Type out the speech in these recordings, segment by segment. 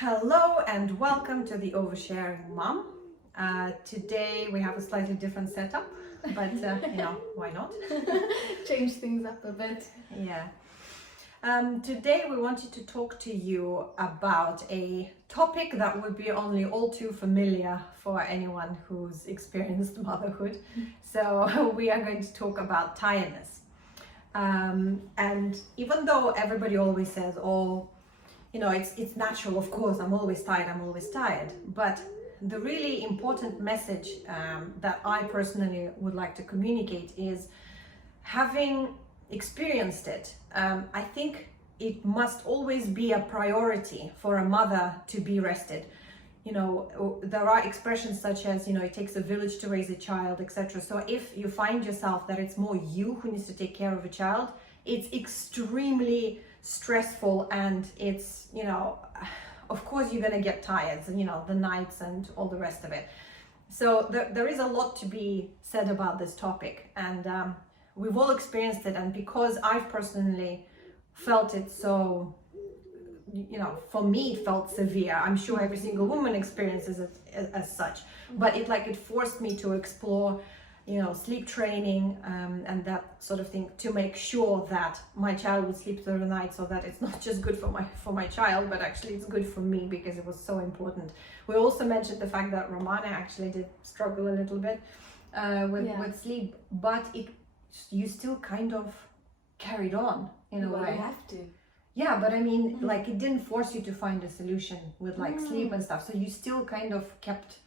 Hello and welcome to the Oversharing Mum. Today we have a slightly different setup, but why not? Change things up a bit. Yeah. Today we wanted to talk to you about a topic that would be only all too familiar for anyone who's experienced motherhood. So we are going to talk about tiredness. And even though everybody always says, it's natural, of course, I'm always tired. But the really important message that I personally would like to communicate is, having experienced it, I think it must always be a priority for a mother to be rested. There are expressions such as, it takes a village to raise a child, etc. So if you find yourself that it's more you who needs to take care of a child, it's extremely stressful, and it's, of course you're gonna get tired, the nights and all the rest of it. So there is a lot to be said about this topic, and we've all experienced it. And because I've personally felt it so, for me it felt severe. I'm sure every single woman experiences it as such, but it forced me to explore sleep training and that sort of thing, to make sure that my child would sleep through the night, so that it's not just good for my child, but actually it's good for me, because it was so important. We also mentioned the fact that Romana actually did struggle a little bit with sleep, but you still kind of carried on in a way. You have to. Yeah, but I mean, it didn't force you to find a solution with sleep and stuff, so you still kind of kept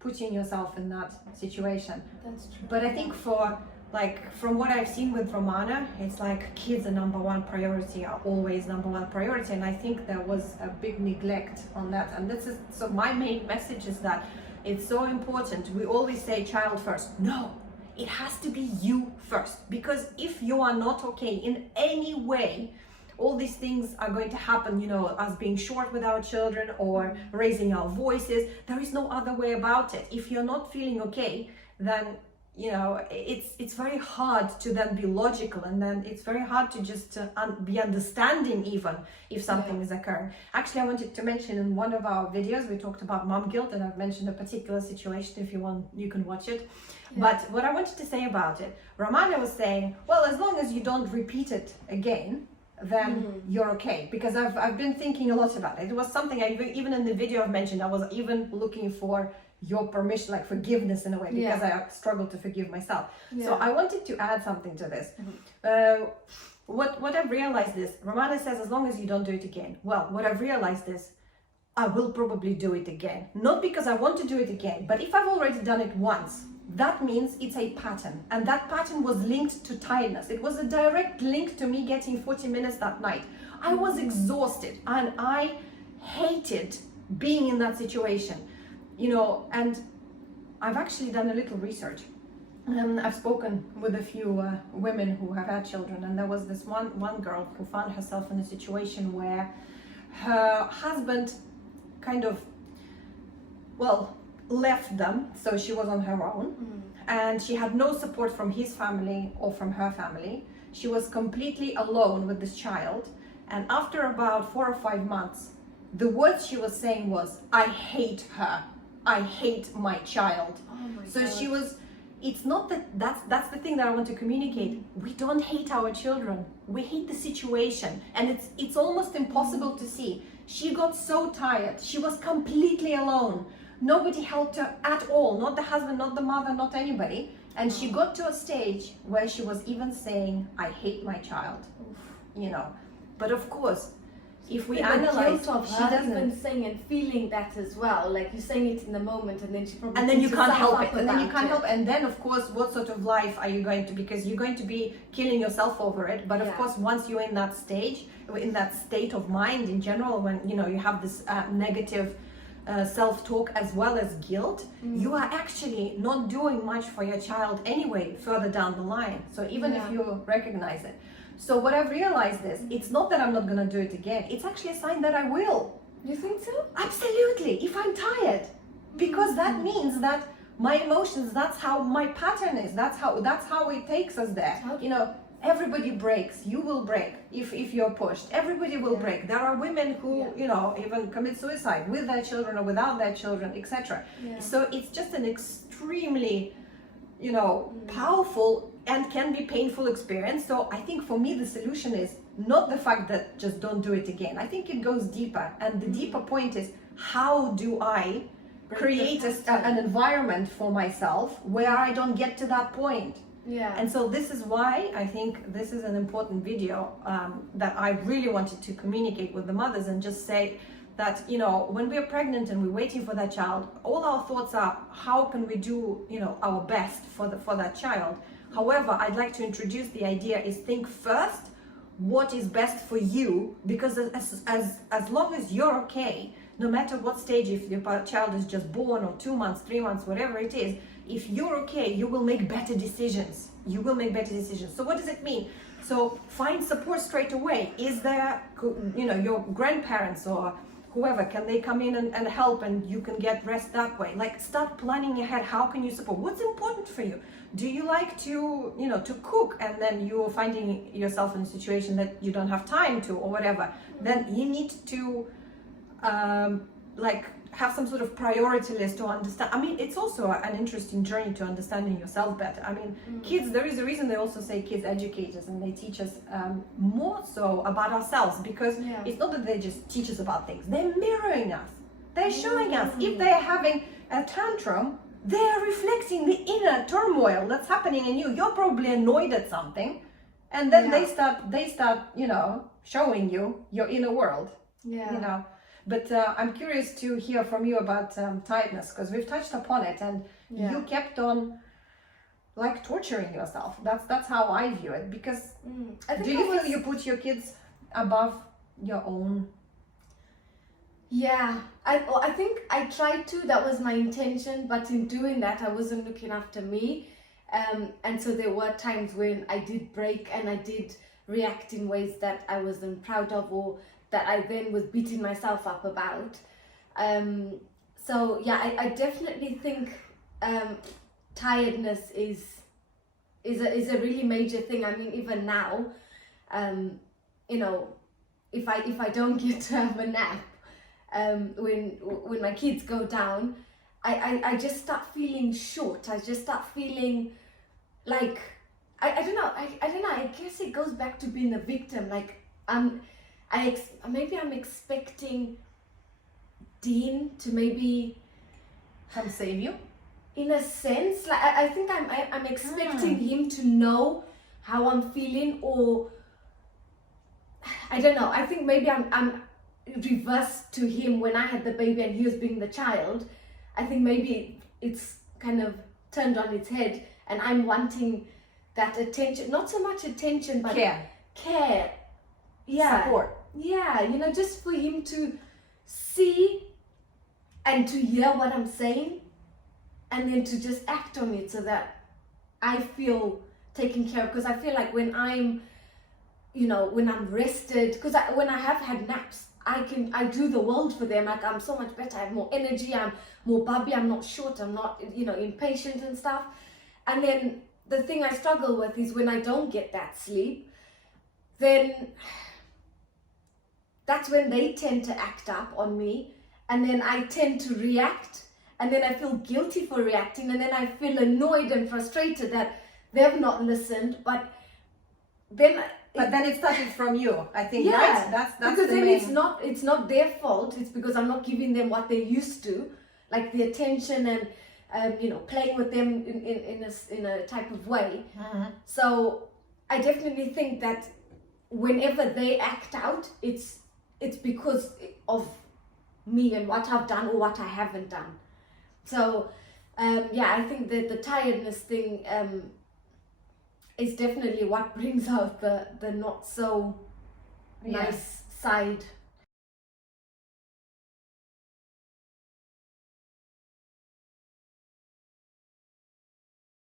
putting yourself in that situation. That's true. But I think from what I've seen with Romana, it's kids are number one priority, are always number one priority, and I think there was a big neglect on that. And so my main message is that it's so important. We always say child first. No, it has to be you first, because if you are not okay in any way, all these things are going to happen, us being short with our children or raising our voices. There is no other way about it. If you're not feeling okay, then, it's very hard to then be logical, and then it's very hard to just be understanding even if something is occurring. Actually, I wanted to mention, in one of our videos, we talked about mom guilt, and I've mentioned a particular situation. If you want, you can watch it. Yeah. But what I wanted to say about it, Romana was saying, well, as long as you don't repeat it again, then you're okay. Because I've been thinking a lot about it. It was something even in the video I've mentioned, I was even looking for your permission, forgiveness in a way, because I struggled to forgive myself. So I wanted to add something to this. What I've realized is, Romana says, as long as you don't do it again. Well, what I've realized is, I will probably do it again. Not because I want to do it again, but if I've already done it once, that means it's a pattern, and that pattern was linked to tiredness. It was a direct link to me getting 40 minutes that night. I was exhausted, and I hated being in that situation, and I've actually done a little research. I've spoken with a few women who have had children, and there was this one girl who found herself in a situation where her husband kind of, left them, so she was on her own, and she had no support from his family or from her family. She was completely alone with this child, and after about 4 or 5 months, the words she was saying was, I hate her, I hate my child. So God. She was, it's not that's the thing that I want to communicate. We don't hate our children, we hate the situation, and it's almost impossible to see. She got so tired, she was completely alone. Nobody helped her at all, not the husband, not the mother, not anybody. And she got to a stage where she was even saying, I hate my child, But of course, if we analyze, she doesn't even saying and feeling that as well. You're saying it in the moment, and then she probably and then you can't help it, and then of course, what sort of life are you going to? Because you're going to be killing yourself over it. But of course, once you're in that stage, in that state of mind in general, when you have this negative self-talk as well as guilt, you are actually not doing much for your child anyway further down the line. So even if you recognize it. So what I've realized is, it's not that I'm not going to do it again. It's actually a sign that I will. You think so? Absolutely. If I'm tired, because that means that my emotions, that's how my pattern is. That's how it takes us there. everybody breaks. You will break if you're pushed. Everybody will break. There are women who, even commit suicide with their children or without their children, etc. So it's just an extremely, powerful and can be painful experience. So I think for me, the solution is not the fact that just don't do it again. I think it goes deeper. And the deeper point is, how do I create an environment for myself where I don't get to that point? And so this is why I think this is an important video that I really wanted to communicate with the mothers and just say that, when we're pregnant and we're waiting for that child, all our thoughts are, how can we do, our best for that child? However, I'd like to introduce the idea is think first what is best for you, because as long as you're okay, no matter what stage, if your child is just born or 2 months, 3 months, whatever it is, if you're okay, you will make better decisions. You will make better decisions. So what does it mean? So find support straight away. Is there, your grandparents or whoever, can they come in and help, and you can get rest that way? Like, start planning ahead. How can you support? What's important for you? Do you like to, to cook, and then you're finding yourself in a situation that you don't have time to or whatever? Then you need to have some sort of priority list to understand. I mean, it's also an interesting journey to understanding yourself better. I mean, kids, there is a reason they also say kids educate us, and they teach us more so about ourselves, because it's not that they just teach us about things, they're mirroring us, they're showing us. If they're having a tantrum, they're reflecting the inner turmoil that's happening in you. You're probably annoyed at something, and then they start showing you your inner world. But I'm curious to hear from you about tiredness, because we've touched upon it, and you kept on torturing yourself. That's how I view it. Because do you feel you put your kids above your own? Yeah, I think I tried to. That was my intention, but in doing that, I wasn't looking after me, and so there were times when I did break, and I did react in ways that I wasn't proud of, or that I then was beating myself up about. So yeah, I definitely think tiredness is a really major thing. I mean, even now, if I don't get to have a nap, when my kids go down, I just start feeling short. I just start feeling like I don't know. I guess it goes back to being a victim. Like maybe I'm expecting Dean to maybe come save you. In a sense, like I think I'm expecting him to know how I'm feeling, or I don't know. I think maybe I'm reversed to him when I had the baby and he was being the child. I think maybe it's kind of turned on its head, and I'm wanting that attention, not so much attention, but care. Yeah. Support. Yeah, just for him to see and to hear what I'm saying, and then to just act on it so that I feel taken care of. Because I feel like when I'm, when I'm rested, because when I have had naps, I do the world for them. Like, I'm so much better. I have more energy. I'm more bubby. I'm not short. I'm not, impatient and stuff. And then the thing I struggle with is when I don't get that sleep, then that's when they tend to act up on me, and then I tend to react, and then I feel guilty for reacting, and then I feel annoyed and frustrated that they've not listened. But then it started from you, I think. Right? That's because then it's not their fault. It's because I'm not giving them what they used to, like the attention and playing with them in a type of way. So I definitely think that whenever they act out, it's because of me and what I've done or what I haven't done. So I think that the tiredness thing is definitely what brings out the not so nice side